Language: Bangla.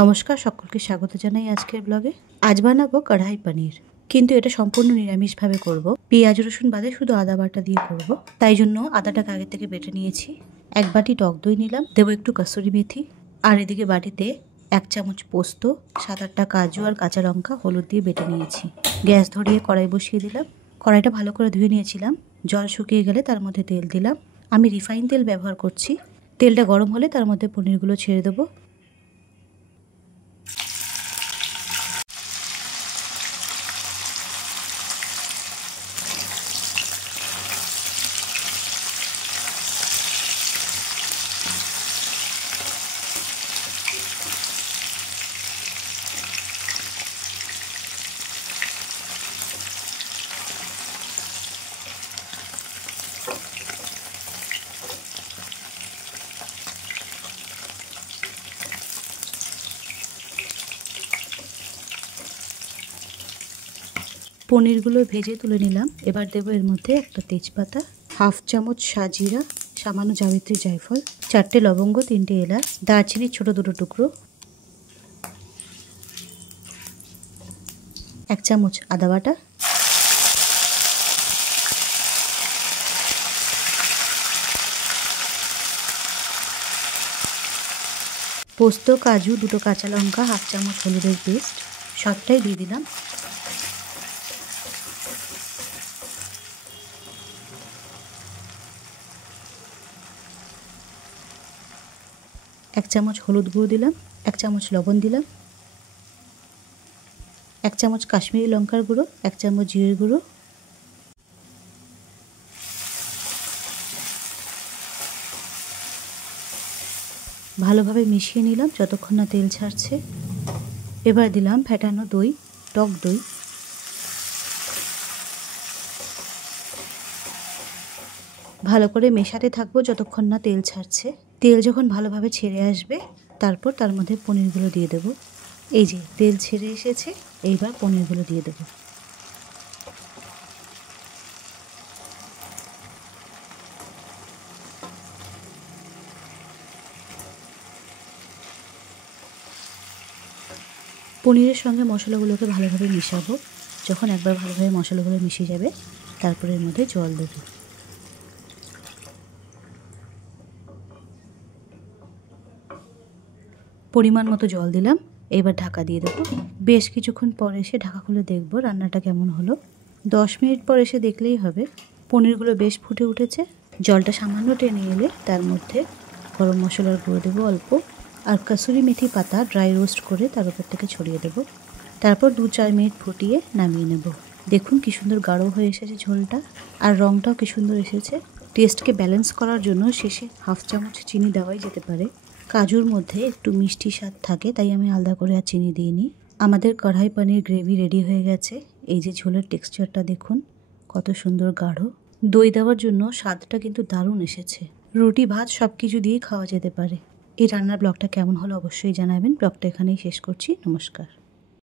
নমস্কার, সকলকে স্বাগত জানাই আজকের ব্লগে। আজ বানাবো কড়াই পনির, কিন্তু এটা সম্পূর্ণ নিরামিষভাবে করব। পেঁয়াজ রসুন বাদে শুধু আদা বাটা দিয়ে করব। তাই জন্য আদাটাকে আগে থেকে বেটে নিয়েছি। 1 বাটি টক দই নিলাম, দেবো একটু কসুরি মেথি, আর এদিকে বাটিতে 1 চামচ পোস্ত, 7-8টা কাজু আর কাঁচা লঙ্কা হলুদ দিয়ে বেটে নিয়েছি। গ্যাস ধরিয়ে কড়াই বসিয়ে দিলাম। কড়াইটা ভালো করে ধুয়ে নিয়েছিলাম। জল শুকিয়ে গেলে তার মধ্যে তেল দিলাম। আমি রিফাইন তেল ব্যবহার করছি। তেলটা গরম হলে তার মধ্যে পনিরগুলো ছেড়ে দেবো। পনিরগুলো ভেজে তুলে নিলাম। এবার দেবো এর মধ্যে একটা তেজপাতা, 1/2 চামচ সাজিরা, সামান্য জাবিত্রী জায়ফল, 4টে লবঙ্গ, 3টে এলাচ, দারচিনি ছোট 2টো টুকরো, 1 চামচ আদা বাটা, পোস্ত, কাজু, 2টো কাঁচা লঙ্কা, 1/2 চামচ হলুদের পেস্ট, সবটাই দিয়ে দিলাম। এক চামচ হলুদ গুঁড়ো দিলাম, 1 চামচ লবণ দিলাম, 1 চামচ কাশ্মীরি লঙ্কার গুঁড়ো, 1 চামচ জিরের গুঁড়ো, ভালোভাবে মিশিয়ে নিলাম যতক্ষণ না তেল ছাড়ছে। এবার দিলাম ফেটানো দই, টক দই, ভালো করে মেশাতে থাকবো যতক্ষণ না তেল ছাড়ছে। তেল যখন ভালোভাবে ছেড়ে আসবে তারপর তার মধ্যে পনিরগুলো দিয়ে দেবো। এই যে তেল ছেড়ে এসেছে, এইবার পনিরগুলো দিয়ে দেবো। পনিরের সঙ্গে মশলাগুলোকে ভালোভাবে মিশাবো। যখন একবার ভালোভাবে মশলাগুলো মিশে যাবে তারপরে এর মধ্যে জল দেবো। পরিমাণ মতো জল দিলাম। এবার ঢাকা দিয়ে দেবো। বেশ কিছুক্ষণ পর এসে ঢাকা খুলে দেখব রান্নাটা কেমন হলো। 10 মিনিট পর এসে দেখলেই হবে পনিরগুলো বেশ ফুটে উঠেছে। জলটা সামান্য টেনে এলে তার মধ্যে গরম মশলার গুঁড়ো দেবো অল্প, আর কসুরি মেথি পাতা ড্রাই রোস্ট করে তার উপর থেকে ছড়িয়ে দেবো। তারপর 2-4 মিনিট ফুটিয়ে নামিয়ে নেব। দেখুন কি সুন্দর গাঢ় হয়ে এসেছে ঝোলটা, আর রঙটাও কি সুন্দর এসেছে। টেস্টকে ব্যালেন্স করার জন্য শেষে 1/2 চামচ চিনি দেওয়াই যেতে পারে। কাজুর মধ্যে একটু মিষ্টি স্বাদ থাকে, তাই আমি আলাদা করে আর চিনি দিইনি। আমাদের কড়াই পনির গ্রেভি রেডি হয়ে গেছে। এই যে ঝোলের টেক্সচারটা দেখুন কত সুন্দর গাঢ়। দই দেওয়ার জন্য স্বাদটা কিন্তু দারুণ এসেছে। রুটি ভাত সব কিছু দিয়েই খাওয়া যেতে পারে। এই রান্নার ব্লগটা কেমন হলো অবশ্যই জানাবেন। ব্লগটা এখানেই শেষ করছি। নমস্কার।